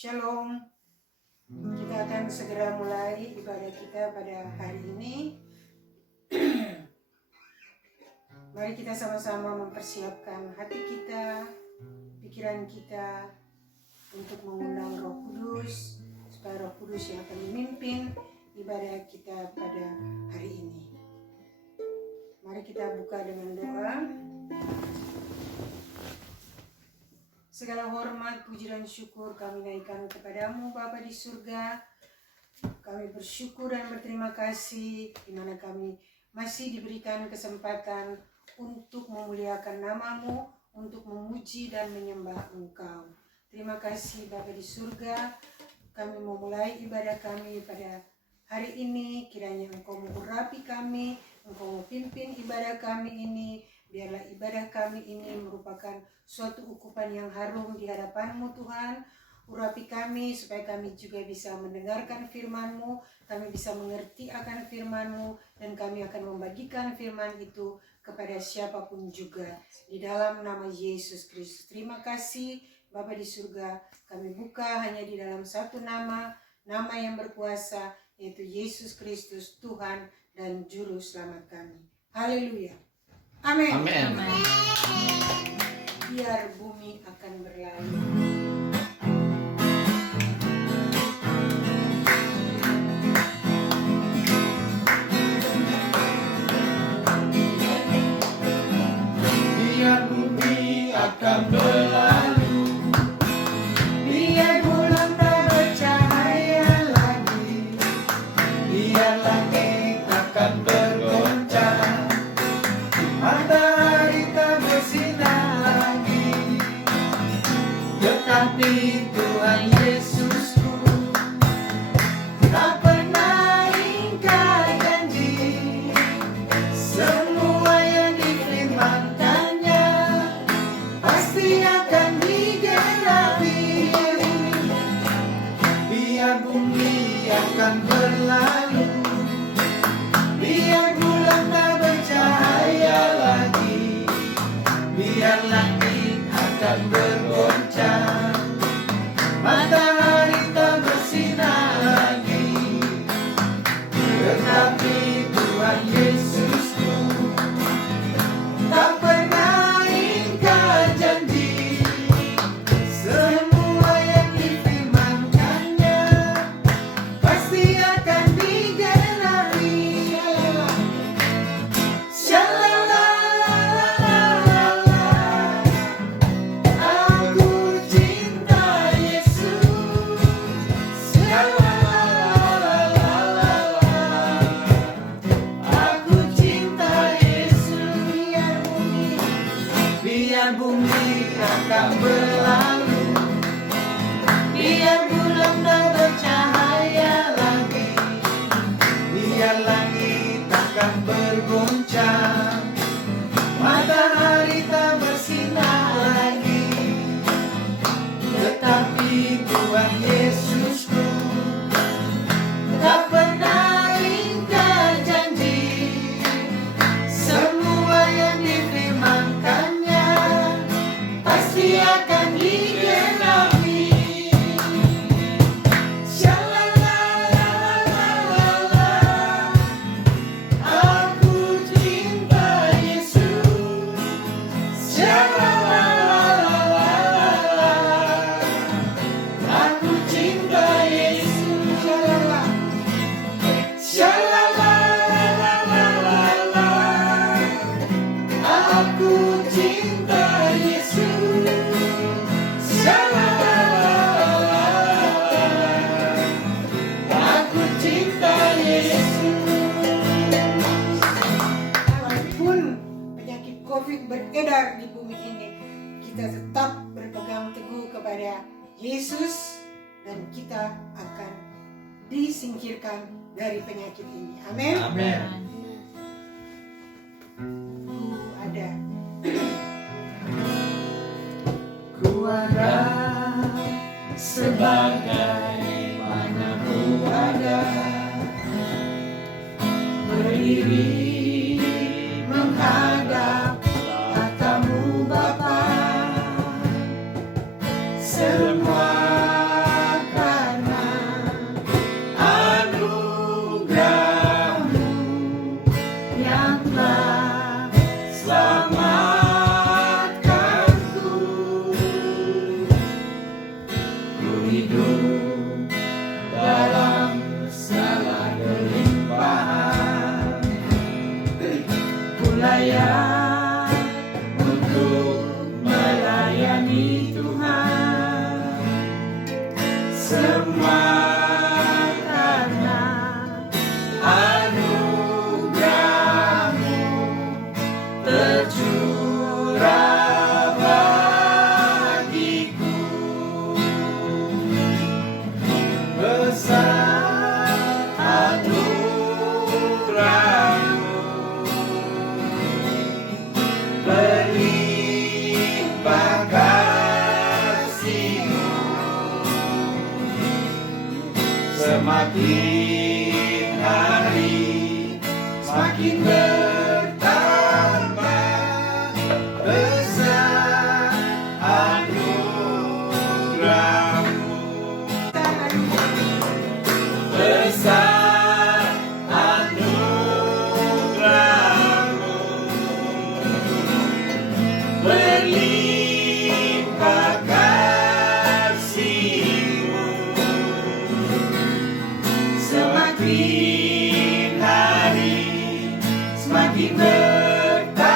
Shalom. Kita akan segera mulai ibadah kita pada hari ini. Mari kita sama-sama mempersiapkan hati kita, pikiran kita untuk mengundang Roh Kudus, supaya Roh Kudus yang akan memimpin ibadah kita pada hari ini. Mari kita buka dengan doa. Segala hormat, puji dan syukur kami naikkan kepadamu Bapa di surga. Kami bersyukur dan berterima kasih di mana kami masih diberikan kesempatan untuk memuliakan namamu, untuk memuji dan menyembah Engkau. Terima kasih Bapa di surga. Kami memulai ibadah kami pada hari ini. Kiranya Engkau mengurapi kami, Engkau memimpin ibadah kami ini. Biarlah ibadah kami ini merupakan suatu ukupan yang harum di hadapan-Mu Tuhan. Urapi kami supaya kami juga bisa mendengarkan firman-Mu, kami bisa mengerti akan firman-Mu, dan kami akan membagikan firman itu kepada siapapun juga. Di dalam nama Yesus Kristus. Terima kasih Bapa di surga. Kami buka hanya di dalam satu nama, nama yang berkuasa, yaitu Yesus Kristus, Tuhan dan Juru Selamat kami. Haleluya. Amin. Amin. Biar bumi akan berlalu. Biar bumi akan berlalu, Biar bulan tak bercahaya lagi, biar langit akan bergoncang, matahari tak bersinar lagi. Tetapi Tuhan Yesusku tak pernah ingkar janji. Semua yang difirmankannya pasti akan digenapi. Biar bumi akan berlalu, biar bulan tak bercahaya lagi, biar langit akan bergoncang, matahari tak bersinar lagi. Tetapi Tuhan Yesusku tak pernah ingkar janji. Semua yang difirmankannya pasti akan digenapi. Shalala, aku cinta Yesus. Shalala, aku cinta Yesus. Biar bumi akan berlalu, biar bulan tak bercahaya lagi, biar langit akan bergoncang, matahari tak bersinar lagi. Tetapi Tuhan Yesusku tak pernah ingkar janji. Semua yang difirmankannya pasti akan digenapi. Shalala, aku cinta Yesus. Shalala, aku cinta Yesus. Shalala, aku cinta Yesus. Shalala, aku cinta Yesus. Walaupun penyakit COVID beredar di bumi ini, kita tetap berpegang teguh kepada Yesus dan kita akan disingkirkan dari penyakit ini. Amin. Amin. Ku ada Sebagai mana ku ada, berdiri menghadap tatamu Bapa. Semua semua karena anugerah-Mu tercurah bagiku. Besar anugerah-Mu, berlimpah kasih-Mu, semakin hari semakin bertambah. Besar anugerah-Mu, besar anugerah-Mu, berlimpah kasih-Mu, semakin hari semakin bertambah.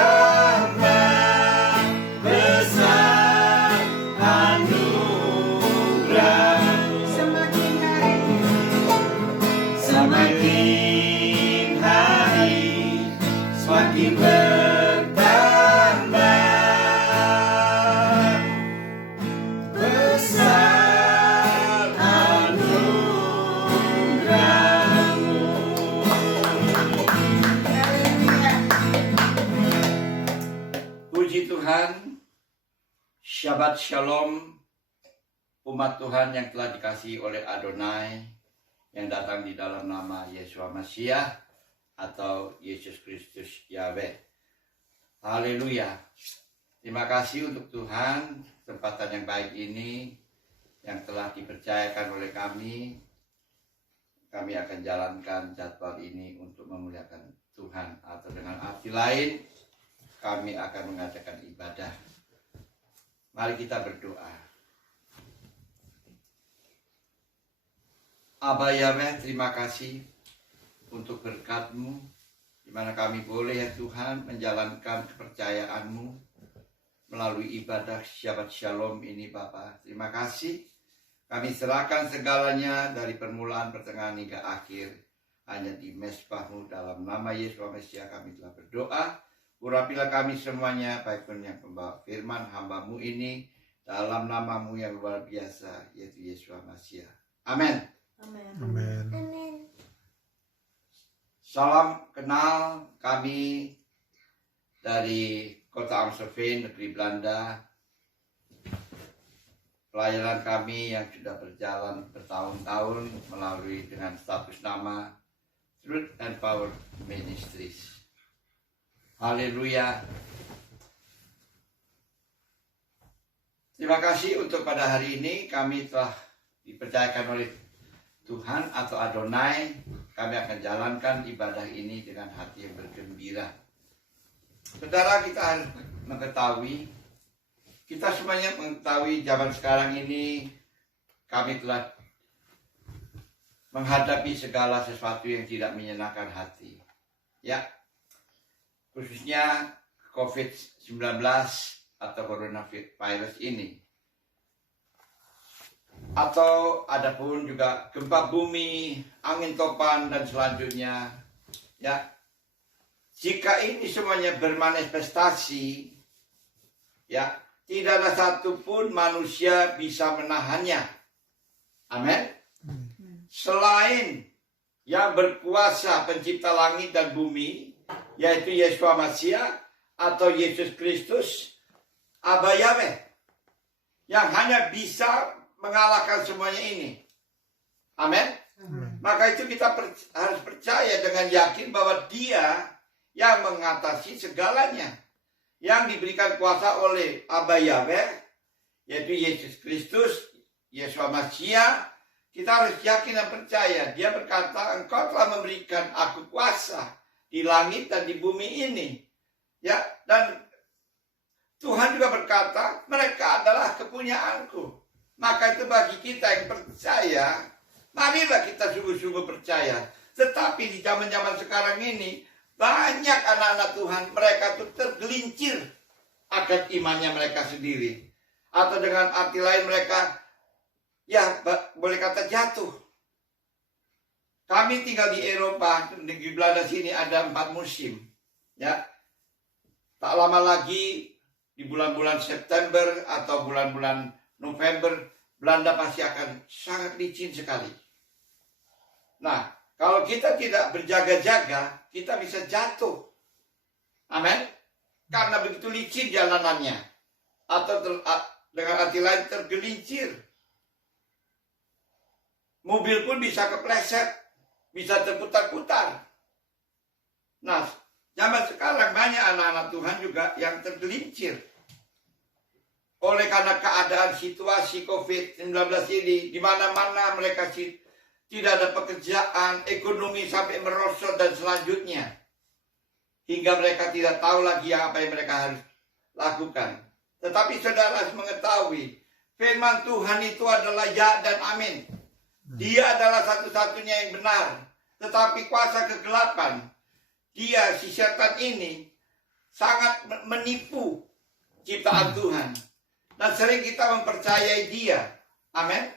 Besar anugerah-Mu, semakin hari semakin bertambah. Besar anugerah-Mu. Puji Tuhan. Shabbat Shalom umat Tuhan yang telah dikasihi oleh Adonai, yang datang di dalam nama Yeshua Masiah atau Yesus Kristus Yahweh. Haleluya. Terima kasih untuk Tuhan, kesempatan yang baik ini yang telah dipercayakan oleh kami. Kami akan jalankan jadwal ini untuk memuliakan Tuhan, atau dengan arti lain kami akan mengadakan ibadah. Mari kita berdoa. Aba Yahweh, terima kasih untuk berkat-Mu, di mana kami boleh ya Tuhan menjalankan kepercayaan-Mu melalui ibadah Shabbat Shalom ini Bapa. Terima kasih. Kami serahkan segalanya dari permulaan, pertengahan hingga akhir hanya di mezbah-Mu. Dalam nama Yesus Mesias kami telah berdoa. Urapilah kami semuanya, baik pun yang pembawa firman hamba-Mu ini, dalam nama-Mu yang luar biasa, yaitu Yesus Mesias. Amin. Amin. Salam kenal, kami dari Kota Amstelveen, negeri Belanda. Pelayanan kami yang sudah berjalan bertahun-tahun melalui dengan status nama Truth and Power Ministries. Haleluya. Terima kasih untuk pada hari ini kami telah dipercayakan oleh Tuhan atau Adonai. Kami akan jalankan ibadah ini dengan hati yang bergembira. Saudara, kita harus mengetahui, kita semuanya mengetahui zaman sekarang ini kami telah menghadapi segala sesuatu yang tidak menyenangkan hati. Ya, khususnya COVID-19 atau coronavirus ini. Atau adapun juga gempa bumi, angin topan dan selanjutnya. Ya, jika ini semuanya bermanifestasi, ya, tidak ada satupun manusia bisa menahannya. Amin. Selain yang berkuasa pencipta langit dan bumi, yaitu Yeshua Masiah atau Yesus Kristus, Aba Yahweh, yang hanya bisa mengalahkan semuanya ini. Amin. Maka itu kita harus percaya dengan yakin bahwa Dia yang mengatasi segalanya, yang diberikan kuasa oleh Aba Yahweh, yaitu Yesus Kristus, Yeshua Masiah. Kita harus yakin dan percaya. Dia berkata, Engkau telah memberikan aku kuasa di langit dan di bumi ini. Ya, dan Tuhan juga berkata, mereka adalah kepunyaanku. Maka itu bagi kita yang percaya, marilah kita sungguh-sungguh percaya. Tetapi di zaman-zaman sekarang ini, banyak anak-anak Tuhan, mereka tuh tergelincir akan imannya mereka sendiri. Atau dengan arti lain mereka, ya boleh kata jatuh. Kami tinggal di Eropa, di Belanda sini ada 4 musim. Ya, tak lama lagi di bulan-bulan September atau bulan-bulan November, Belanda pasti akan sangat licin sekali. Nah, kalau kita tidak berjaga-jaga, kita bisa jatuh. Amin. Karena begitu licin jalanannya. Atau dengan arti lain tergelincir. Mobil pun bisa kepleset, bisa terputar-putar. Nah, zaman sekarang banyak anak-anak Tuhan juga yang tergelincir. Oleh karena keadaan situasi COVID-19 ini, di mana-mana mereka tidak ada pekerjaan, ekonomi sampai merosot dan selanjutnya. Hingga mereka tidak tahu lagi apa yang mereka harus lakukan. Tetapi saudara harus mengetahui, firman Tuhan itu adalah ya dan amin. Dia adalah satu-satunya yang benar. Tetapi kuasa kegelapan, si setan ini sangat menipu ciptaan Tuhan. Dan sering kita mempercayai dia. Amin.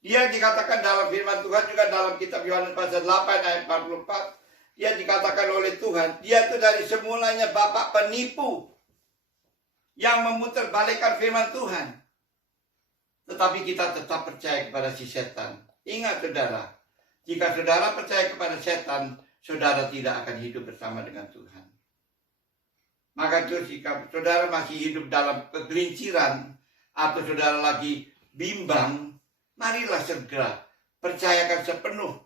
Dia dikatakan dalam firman Tuhan juga dalam kitab Yohanes pasal 8 ayat 44. Dia dikatakan oleh Tuhan, dia itu dari semulanya bapak penipu yang memutarbalikkan firman Tuhan. Tetapi kita tetap percaya kepada si setan. Ingat saudara, jika saudara percaya kepada setan, saudara tidak akan hidup bersama dengan Tuhan. Maka itu jika saudara masih hidup dalam kegelinciran atau saudara lagi bimbang, marilah segera percayakan sepenuh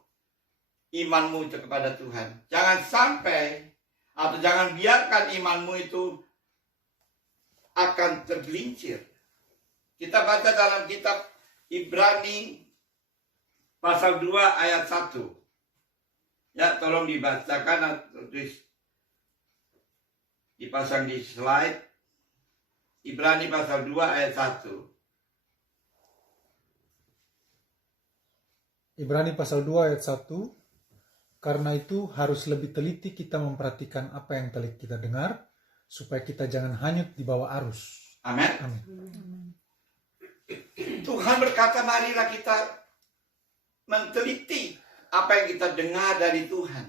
imanmu itu kepada Tuhan. Jangan sampai atau jangan biarkan imanmu itu akan tergelincir. Kita baca dalam kitab Ibrani pasal 2 ayat 1. Ya, tolong dibacakan atau dipasang di slide. Ibrani pasal 2 ayat 1. Ibrani pasal 2 ayat 1. Karena itu harus lebih teliti kita memperhatikan apa yang telah kita dengar, supaya kita jangan hanyut di bawah arus. Amin. Tuhan berkata, marilah kita meneliti apa yang kita dengar dari Tuhan.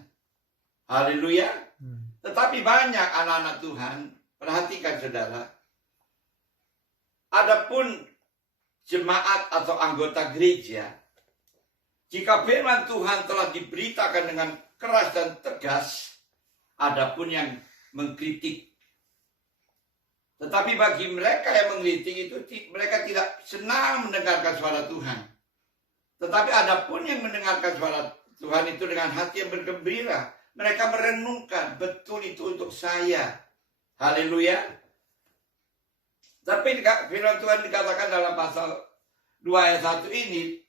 Haleluya. Tetapi banyak anak-anak Tuhan, perhatikan saudara, adapun jemaat atau anggota gereja, jika firman Tuhan telah diberitakan dengan keras dan tegas, adapun yang mengkritik. Tetapi bagi mereka yang mengkritik itu, mereka tidak senang mendengarkan suara Tuhan. Tetapi adapun yang mendengarkan suara Tuhan itu dengan hati yang bergembira, mereka merenungkan, betul itu untuk saya. Haleluya. Tapi firman Tuhan dikatakan dalam pasal 2 ayat 1 ini,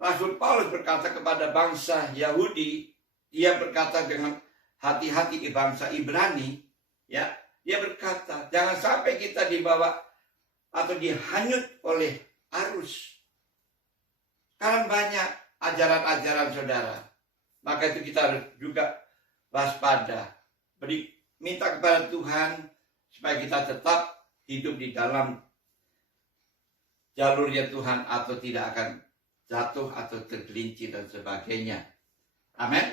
Rasul Paulus berkata kepada bangsa Yahudi, dia berkata dengan hati-hati di bangsa Ibrani, ya, dia berkata, jangan sampai kita dibawa atau dihanyut oleh arus. Karena banyak ajaran-ajaran saudara. Maka itu kita harus juga waspada. Minta kepada Tuhan supaya kita tetap hidup di dalam jalurnya Tuhan atau tidak akan jatuh atau tergelincir dan sebagainya. Amin.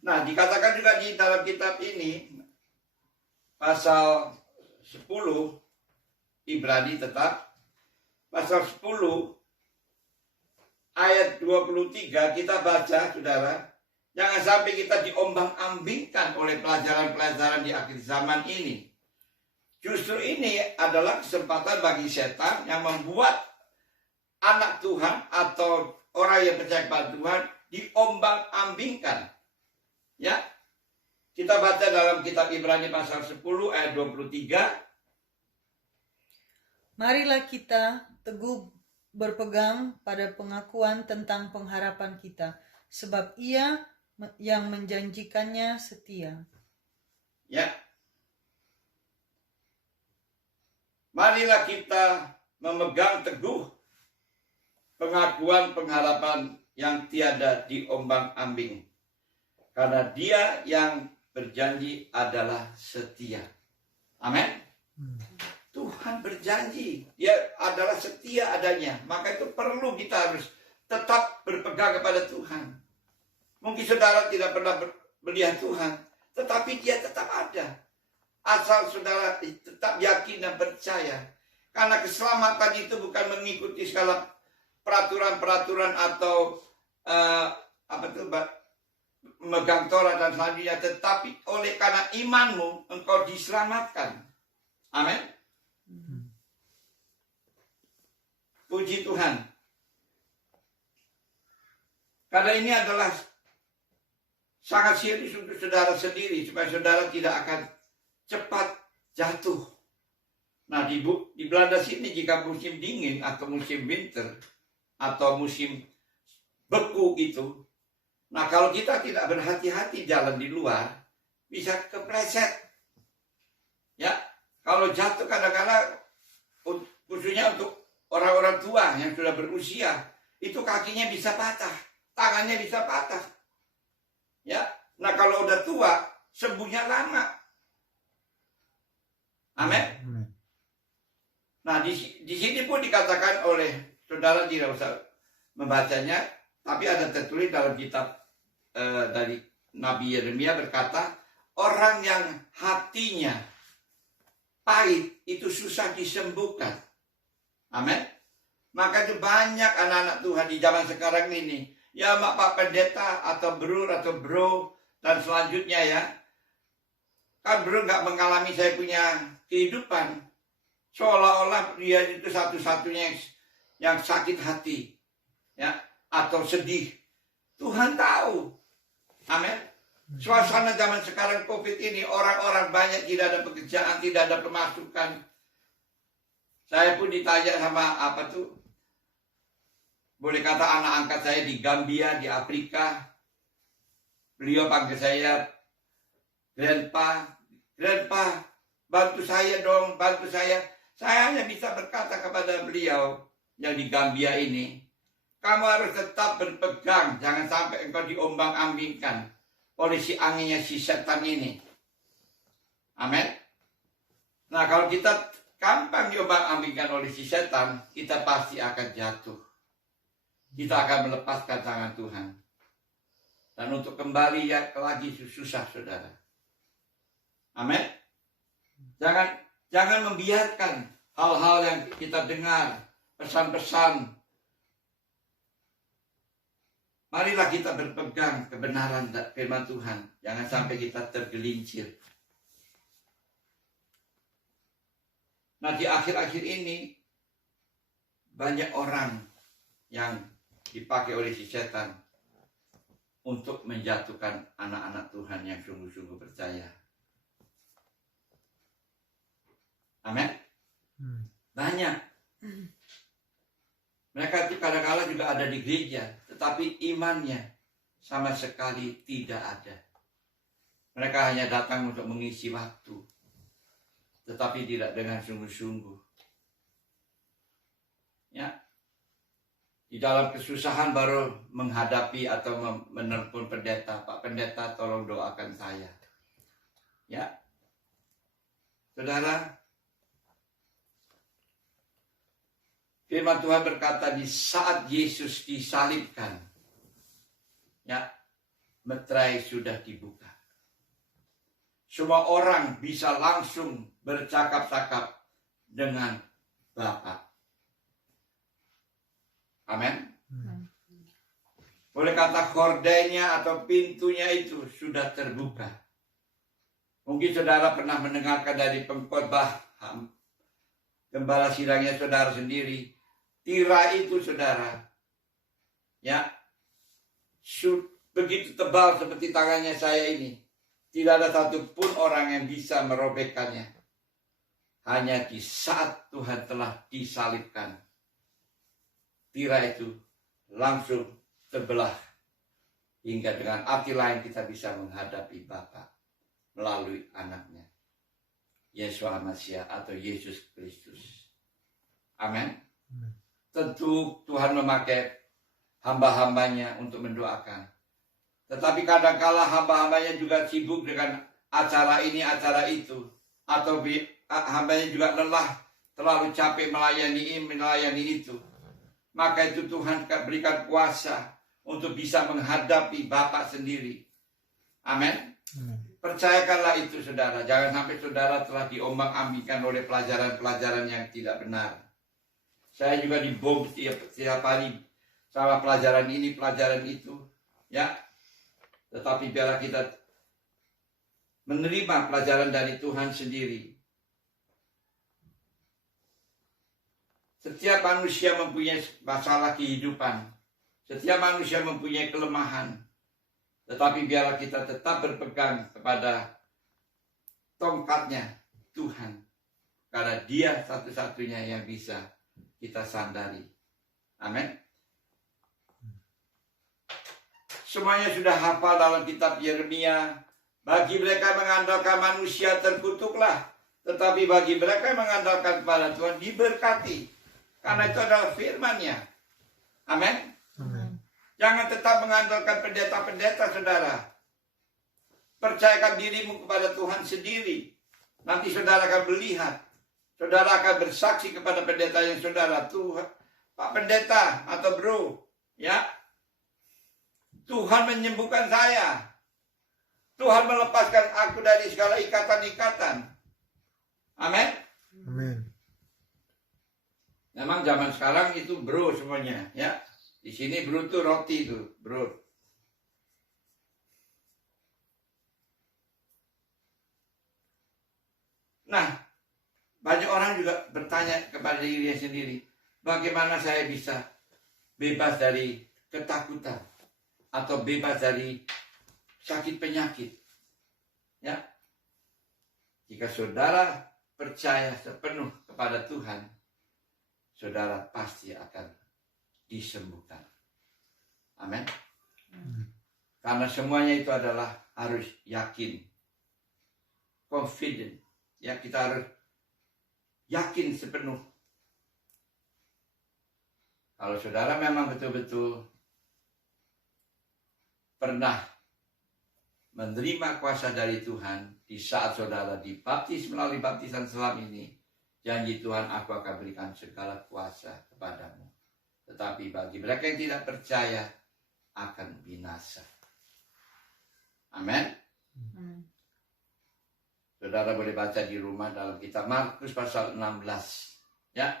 Nah, dikatakan juga di dalam kitab ini pasal 10 Ibrani tetap pasal 10 ayat 23 kita baca saudara, jangan sampai kita diombang-ambingkan oleh pelajaran-pelajaran di akhir zaman ini. Justru ini adalah kesempatan bagi setan yang membuat anak Tuhan atau orang yang percaya kepada Tuhan diombang-ambingkan. Ya. Kita baca dalam kitab Ibrani pasal 10 ayat 23. Marilah kita teguh berpegang pada pengakuan tentang pengharapan kita, sebab Ia yang menjanjikannya setia. Ya. Marilah kita memegang teguh pengakuan pengharapan yang tiada diombang-ambing. Karena Dia yang berjanji adalah setia. Amin. Tuhan Tuhan berjanji, dia adalah setia adanya. Maka itu perlu kita harus tetap berpegang kepada Tuhan. Mungkin saudara tidak pernah melihat Tuhan, tetapi dia tetap ada. Asal saudara tetap yakin dan percaya. Karena keselamatan itu bukan mengikuti segala peraturan-peraturan atau memegang Torah dan selanjutnya, tetapi oleh karena imanmu engkau diselamatkan. Amin. Puji Tuhan. Karena ini adalah sangat serius untuk saudara sendiri, supaya saudara tidak akan cepat jatuh. Nah, di Belanda sini jika musim dingin atau musim winter atau musim beku itu, nah kalau kita tidak berhati-hati jalan di luar, bisa kepleset. Ya, kalau jatuh kadang-kadang, khususnya untuk orang-orang tua yang sudah berusia, itu kakinya bisa patah, tangannya bisa patah. Ya, nah kalau udah tua, sembuhnya lama. Amin. Nah, di sini pun dikatakan oleh saudara, tidak usah membacanya, tapi ada tertulis dalam kitab dari Nabi Yeremia berkata, orang yang hatinya pahit itu susah disembuhkan. Amin. Maka itu banyak anak-anak Tuhan di zaman sekarang ini, ya Pak Pendeta atau bro dan selanjutnya ya, kan bro nggak mengalami saya punya kehidupan, seolah-olah dia itu satu-satunya yang sakit hati, ya, atau sedih. Tuhan tahu. Amin. Suasana zaman sekarang COVID ini, orang-orang banyak tidak ada pekerjaan, tidak ada pemasukan. Saya pun ditanya sama boleh kata anak angkat saya di Gambia, di Afrika. Beliau panggil saya Grandpa, bantu saya dong, bantu saya. Saya hanya bisa berkata kepada beliau yang di Gambia ini, kamu harus tetap berpegang, jangan sampai engkau diombang-ambingkan oleh si anginnya si setan ini. Amin. Nah, kalau kita gampang diombang-ambingkan oleh si setan, kita pasti akan jatuh. Kita akan melepaskan tangan Tuhan. Dan untuk kembali ya lagi susah, saudara. Amin. Jangan membiarkan hal-hal yang kita dengar, pesan-pesan. Marilah kita berpegang kebenaran firman Tuhan. Jangan sampai kita tergelincir. Nah, di akhir-akhir ini banyak orang yang dipakai oleh si setan untuk menjatuhkan anak-anak Tuhan yang sungguh-sungguh percaya. Amin. Banyak. Mereka itu kadang-kadang juga ada di gereja, tetapi imannya sama sekali tidak ada. Mereka hanya datang untuk mengisi waktu, tetapi tidak dengan sungguh-sungguh. Ya, di dalam kesusahan baru menghadapi atau menelpon pendeta, Pak Pendeta tolong doakan saya. Ya, saudara, firman Tuhan berkata di saat Yesus disalibkan, ya, meterai sudah dibuka. Semua orang bisa langsung bercakap-cakap dengan Bapa. Amin. Boleh kata hordenya atau pintunya itu sudah terbuka. Mungkin saudara pernah mendengarkan dari pengkhotbah gembala sidangnya saudara sendiri. Tirai itu saudara, ya, begitu tebal seperti tangannya saya ini. Tidak ada satupun orang yang bisa merobekkannya. Hanya di saat Tuhan telah disalibkan, tirai itu langsung terbelah. Hingga dengan arti lain kita bisa menghadapi Bapa melalui anaknya, Yeshua Mashiach atau Yesus Kristus. Amin. Tentu Tuhan memakai hamba-hambanya untuk mendoakan. Tetapi kadang-kala hamba-hambanya juga sibuk dengan acara ini, acara itu. Atau hambanya juga lelah terlalu capek melayani itu. Maka itu Tuhan berikan kuasa untuk bisa menghadapi Bapa sendiri. Amin. Percayakanlah itu saudara. Jangan sampai saudara telah diombang-ambingkan oleh pelajaran-pelajaran yang tidak benar. Saya juga dibom setiap hari sama pelajaran ini, pelajaran itu. Ya. Tetapi biarlah kita menerima pelajaran dari Tuhan sendiri. Setiap manusia mempunyai masalah kehidupan. Setiap manusia mempunyai kelemahan. Tetapi biarlah kita tetap berpegang kepada tongkatnya Tuhan. Karena Dia satu-satunya yang bisa kita sandari. Amin. Semuanya sudah hafal dalam kitab Yeremia. Bagi mereka mengandalkan manusia terkutuklah. Tetapi bagi mereka yang mengandalkan kepada Tuhan diberkati. Karena itu adalah firman-Nya. Amin. Jangan tetap mengandalkan pendeta-pendeta, saudara. Percayakan dirimu kepada Tuhan sendiri. Nanti saudara akan melihat. Saudara akan bersaksi kepada pendeta yang saudara. Tuhan, Pak Pendeta atau bro, ya. Tuhan menyembuhkan saya. Tuhan melepaskan aku dari segala ikatan-ikatan. Amin. Amin. Memang zaman sekarang itu bro semuanya, ya. Di sini bro tuh roti tuh, bro. Nah, banyak orang juga bertanya kepada dirinya sendiri, bagaimana saya bisa bebas dari ketakutan atau bebas dari sakit penyakit? Ya. Jika saudara percaya sepenuh kepada Tuhan, saudara pasti akan disembuhkan. Amin. Karena semuanya itu adalah harus yakin. Confident. Ya, kita harus yakin sepenuh. Kalau saudara memang betul-betul pernah menerima kuasa dari Tuhan di saat saudara dibaptis melalui baptisan selam ini, janji Tuhan, aku akan berikan segala kuasa kepadamu. Tetapi bagi mereka yang tidak percaya, akan binasa. Amin. Saudara boleh baca di rumah dalam kitab Markus pasal 16. Ya.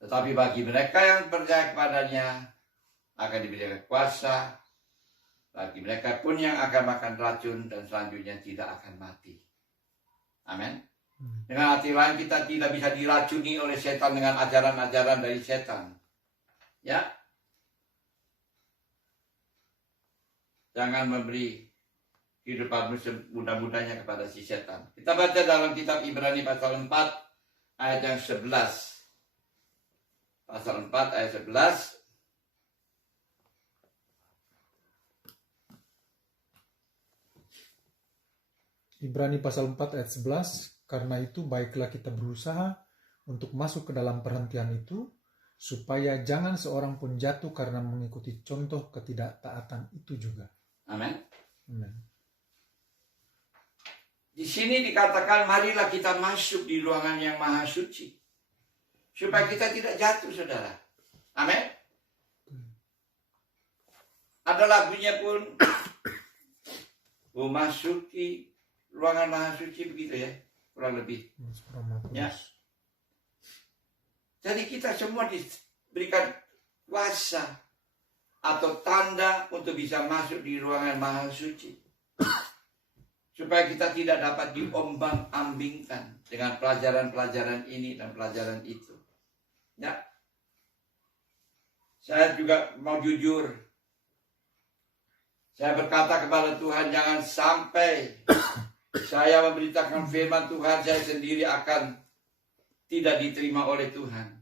Tetapi bagi mereka yang percaya kepadanya, akan diberikan kuasa. Bagi mereka pun yang akan makan racun dan selanjutnya tidak akan mati. Amin. Dengan arti lain, kita tidak bisa diracuni oleh setan dengan ajaran-ajaran dari setan. Ya. Jangan memberi kehidupanmu semudah-mudahnya kepada si setan. Kita baca dalam kitab Ibrani pasal 4 ayat yang 11. Pasal 4 ayat 11. Ibrani pasal 4 ayat 11. Karena itu baiklah kita berusaha untuk masuk ke dalam perhentian itu, supaya jangan seorang pun jatuh karena mengikuti contoh ketidaktaatan itu juga. Amin. Amin. Di sini dikatakan marilah kita masuk di ruangan yang maha suci. Supaya kita tidak jatuh, saudara. Amin. Ada lagunya pun. Memasuki ruangan maha suci, begitu ya. Kurang lebih. Ya. Jadi kita semua diberikan kuasa atau tanda untuk bisa masuk di ruangan maha suci. Supaya kita tidak dapat diombang-ambingkan dengan pelajaran-pelajaran ini dan pelajaran itu. Ya. Saya juga mau jujur. Saya berkata kepada Tuhan, jangan sampai saya memberitakan firman Tuhan, saya sendiri akan tidak diterima oleh Tuhan.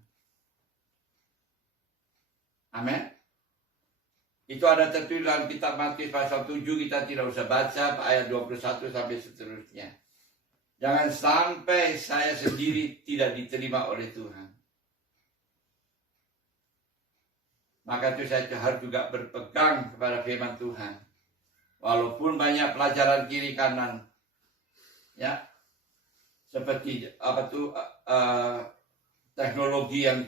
Amin. Itu ada tertulis dalam kitab Matius pasal 7, kita tidak usah baca ayat 21 sampai seterusnya. Jangan sampai saya sendiri tidak diterima oleh Tuhan. Maka itu saya harus juga berpegang kepada firman Tuhan. Walaupun banyak pelajaran kiri kanan. Ya. seperti teknologi yang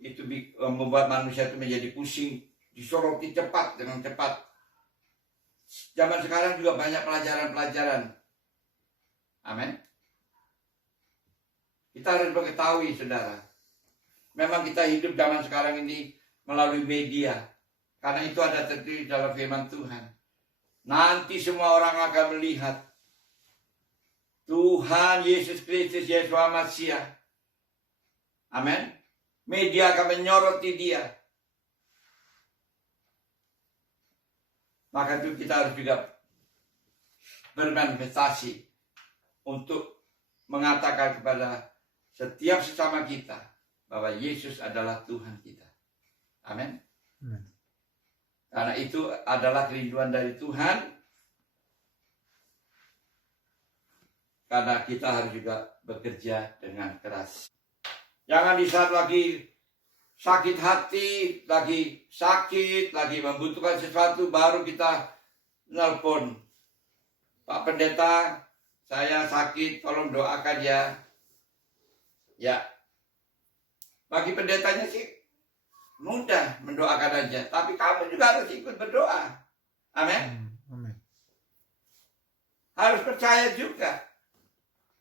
itu membuat manusia itu menjadi pusing, disoroti cepat dengan cepat. Zaman sekarang juga banyak pelajaran-pelajaran. Amin. Kita harus mengetahui, saudara. Memang kita hidup zaman sekarang ini melalui media. Karena itu ada tertulis dalam firman Tuhan. Nanti semua orang akan melihat Tuhan Yesus Kristus, Yeshua Masiah. Amin. Media akan menyoroti dia. Maka itu kita harus juga bermanifestasi untuk mengatakan kepada setiap sesama kita bahwa Yesus adalah Tuhan kita. Amin. Karena itu adalah kerinduan dari Tuhan. Karena kita harus juga bekerja dengan keras. Jangan di saat lagi sakit hati, lagi sakit, lagi membutuhkan sesuatu, baru kita nelpon. Pak Pendeta, saya sakit, tolong doakan ya. Ya, bagi pendetanya sih mudah mendoakan aja. Tapi kamu juga harus ikut berdoa. Amin. Harus percaya juga.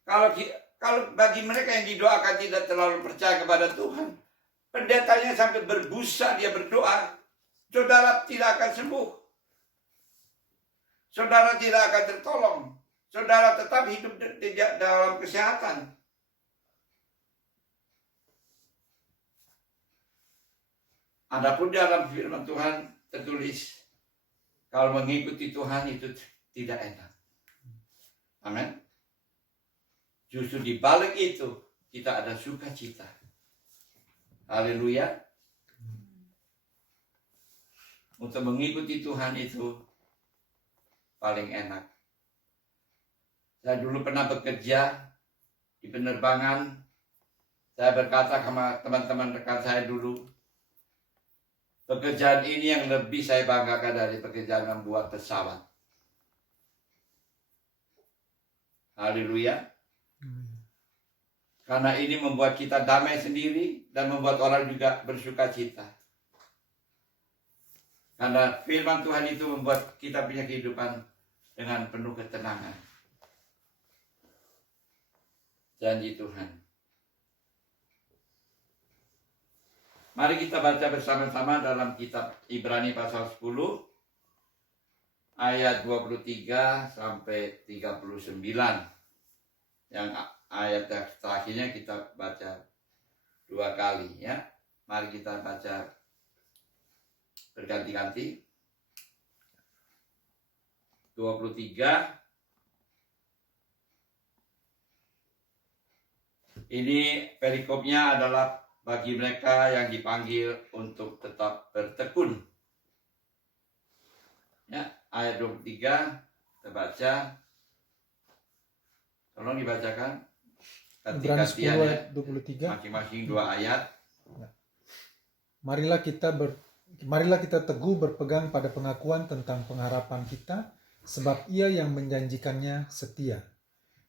Kalau bagi mereka yang didoakan tidak terlalu percaya kepada Tuhan, pendetanya sampai berbusa dia berdoa, saudara tidak akan sembuh. Saudara tidak akan tertolong. Saudara tetap hidup tidak dalam kesehatan. Adapun dalam firman Tuhan tertulis, kalau mengikuti Tuhan itu tidak enak. Amin. Justru di balik itu kita ada sukacita. Haleluya. Untuk mengikuti Tuhan itu paling enak. Saya dulu pernah bekerja di penerbangan. Saya berkata sama teman-teman rekan saya dulu, pekerjaan ini yang lebih saya banggakan dari pekerjaan membuat pesawat. Haleluya. Karena ini membuat kita damai sendiri dan membuat orang juga bersuka cita. Karena firman Tuhan itu membuat kita punya kehidupan dengan penuh ketenangan. Janji Tuhan. Mari kita baca bersama-sama dalam kitab Ibrani pasal 10 ayat 23 sampai 39. Yang ayat terakhirnya kita baca 2 kali ya. Mari kita baca berganti-ganti. 23. Ini perikopnya adalah bagi mereka yang dipanggil untuk tetap bertekun. Ya, ayat 23 kita baca. Tolong dibacakan. Ibrani 10 ayat 23. Masing-masing 2 ayat. Marilah kita teguh berpegang pada pengakuan tentang pengharapan kita, sebab Ia yang menjanjikannya setia.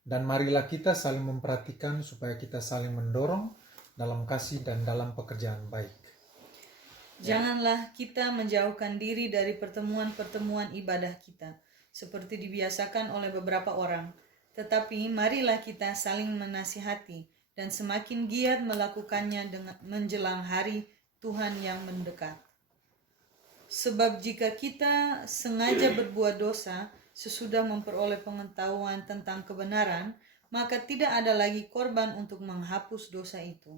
Dan marilah kita saling memperhatikan supaya kita saling mendorong dalam kasih dan dalam pekerjaan baik. Janganlah kita menjauhkan diri dari pertemuan-pertemuan ibadah kita, seperti dibiasakan oleh beberapa orang. Tetapi marilah kita saling menasihati dan semakin giat melakukannya dengan menjelang hari Tuhan yang mendekat. Sebab jika kita sengaja berbuat dosa sesudah memperoleh pengetahuan tentang kebenaran, maka tidak ada lagi korban untuk menghapus dosa itu.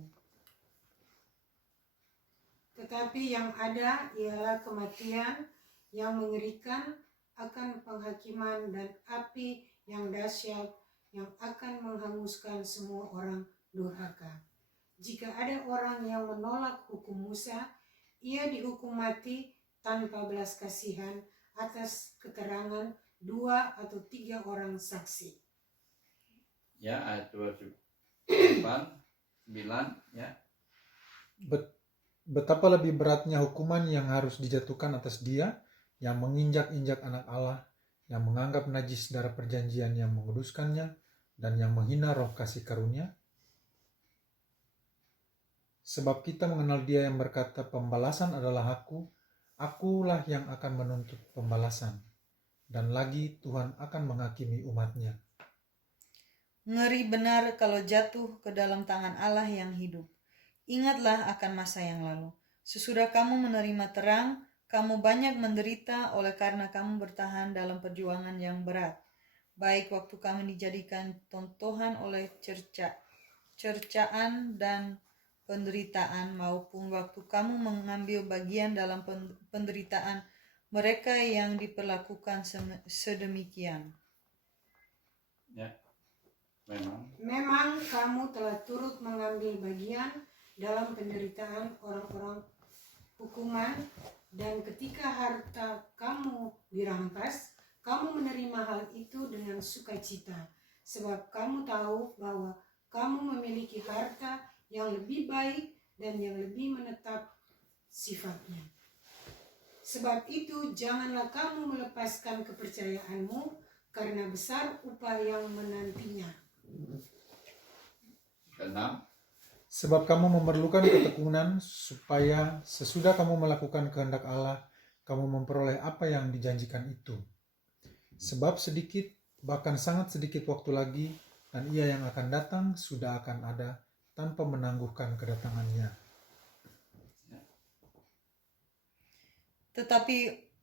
Tetapi yang ada ialah kematian yang mengerikan akan penghakiman dan api yang dahsyat yang akan menghanguskan semua orang durhaka. Jika ada orang yang menolak hukum Musa, ia dihukum mati tanpa belas kasihan atas keterangan 2 atau 3 orang saksi. Ya, ayat 28, 9 ya. Betapa lebih beratnya hukuman yang harus dijatuhkan atas dia yang menginjak-injak anak Allah, yang menganggap najis darah perjanjian yang menguduskannya, dan yang menghina roh kasih karunia? Sebab kita mengenal Dia yang berkata, pembalasan adalah akulah yang akan menuntut pembalasan. Dan lagi Tuhan akan menghakimi umat-Nya. Ngeri benar kalau jatuh ke dalam tangan Allah yang hidup. Ingatlah akan masa yang lalu. Sesudah kamu menerima terang, kamu banyak menderita oleh karena kamu bertahan dalam perjuangan yang berat. Baik waktu kami dijadikan tontohan oleh cercaan dan penderitaan, maupun waktu kamu mengambil bagian dalam penderitaan mereka yang diperlakukan sedemikian. Ya, Memang kamu telah turut mengambil bagian dalam penderitaan orang-orang hukuman, dan ketika harta kamu dirampas, kamu menerima hal itu dengan sukacita, sebab kamu tahu bahwa kamu memiliki harta yang lebih baik dan yang lebih menetap sifatnya. Sebab itu janganlah kamu melepaskan kepercayaanmu, karena besar upah yang menantinya. 6. Sebab kamu memerlukan ketekunan supaya sesudah kamu melakukan kehendak Allah, kamu memperoleh apa yang dijanjikan itu. Sebab sedikit, bahkan sangat sedikit waktu lagi, dan Ia yang akan datang sudah akan ada tanpa menangguhkan kedatangannya. Tetapi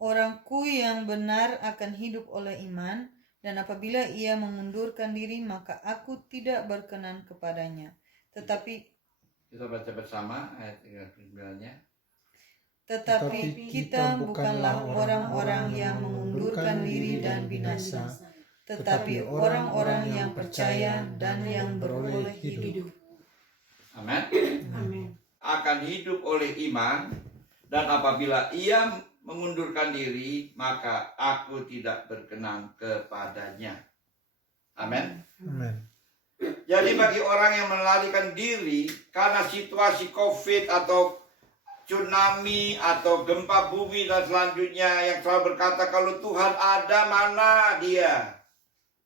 orangku yang benar akan hidup oleh iman, dan apabila ia mengundurkan diri, maka aku tidak berkenan kepadanya. Tetapi Kita baca bersama ayat 39-nya. Tetapi kita bukanlah orang-orang yang mengundurkan diri dan binasa, tetapi orang-orang yang percaya dan yang beroleh hidup. Amin. Amin. Akan hidup oleh iman, dan apabila ia mengundurkan diri, maka aku tidak berkenan kepadanya. Amin. Amin. Jadi bagi orang yang melarikan diri karena situasi COVID atau tsunami atau gempa bumi dan selanjutnya, yang selalu berkata kalau Tuhan ada, mana Dia?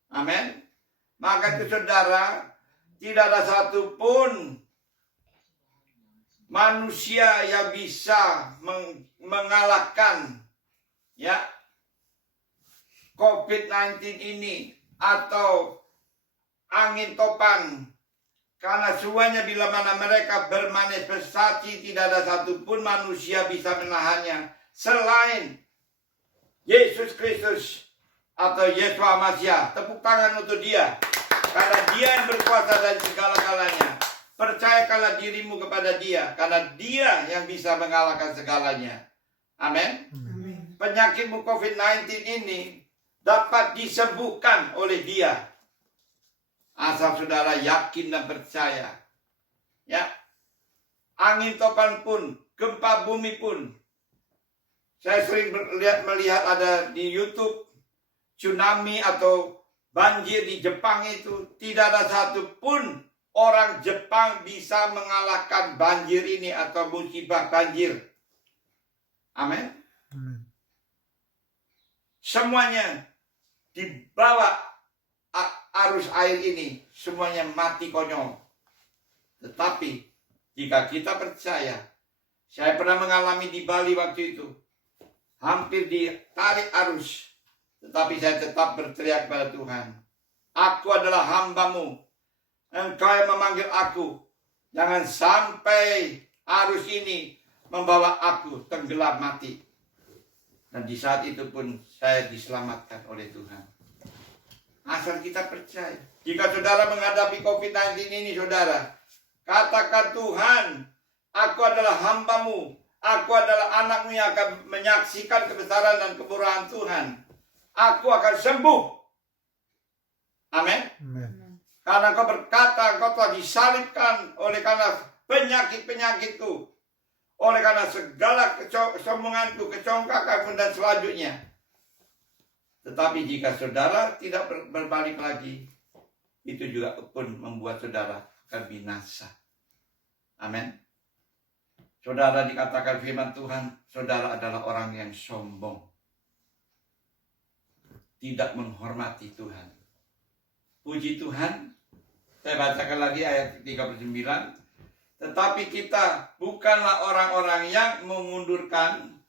Amin. Maka itu saudara, tidak ada satupun manusia yang bisa mengalahkan ya COVID-19 ini atau angin topan, karena semuanya bila mana mereka bermanifestasi, tidak ada satupun manusia bisa menahannya selain Yesus Kristus atau Yeshua Mashiach. Tepuk tangan untuk Dia, karena Dia yang berkuasa dari segala-galanya. Percayakanlah dirimu kepada Dia, karena Dia yang bisa mengalahkan segalanya. Amin. Amin. Penyakitmu COVID-19 ini dapat disembuhkan oleh Dia, asal saudara yakin dan percaya. Ya, angin topan pun, gempa bumi pun. Saya sering melihat ada di YouTube tsunami atau banjir di Jepang itu, tidak ada satupun orang Jepang bisa mengalahkan banjir ini atau musibah banjir. Amin. Semuanya dibawa arus air ini, semuanya mati konyol. Tetapi jika kita percaya, saya pernah mengalami di Bali waktu itu, hampir ditarik arus, tetapi saya tetap berteriak kepada Tuhan, aku adalah hamba-Mu, Engkau yang memanggil aku, jangan sampai arus ini membawa aku tenggelam mati. Dan di saat itu pun saya diselamatkan oleh Tuhan. Asal kita percaya. Jika saudara menghadapi COVID-19 ini, saudara, katakan, Tuhan, aku adalah hamba-Mu, aku adalah anak-Mu yang akan menyaksikan kebesaran dan kemurahan Tuhan. Aku akan sembuh. Amin. Karena Kau berkata, Kau telah disalibkan oleh karena penyakit-penyakitku, oleh karena segala kesombonganku, kecongkakanku dan selanjutnya. Tetapi jika saudara tidak berbalik lagi, itu juga pun membuat saudara akan binasa. Amin. Saudara, dikatakan firman Tuhan, saudara adalah orang yang sombong, tidak menghormati Tuhan. Puji Tuhan. Saya bacakan lagi ayat 39. Tetapi kita bukanlah orang-orang yang mengundurkan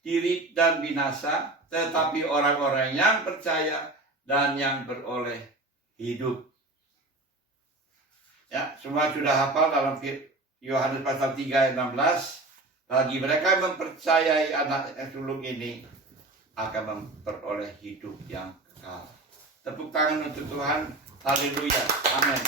diri dan binasa, tetapi orang-orang yang percaya dan yang beroleh hidup. Ya, semua sudah hafal dalam Yohanes pasal 3 ayat 16. Bagi mereka yang mempercayai anak yang sulung ini akan memperoleh hidup yang kekal. Tepuk tangan untuk Tuhan. Haleluya. Amin.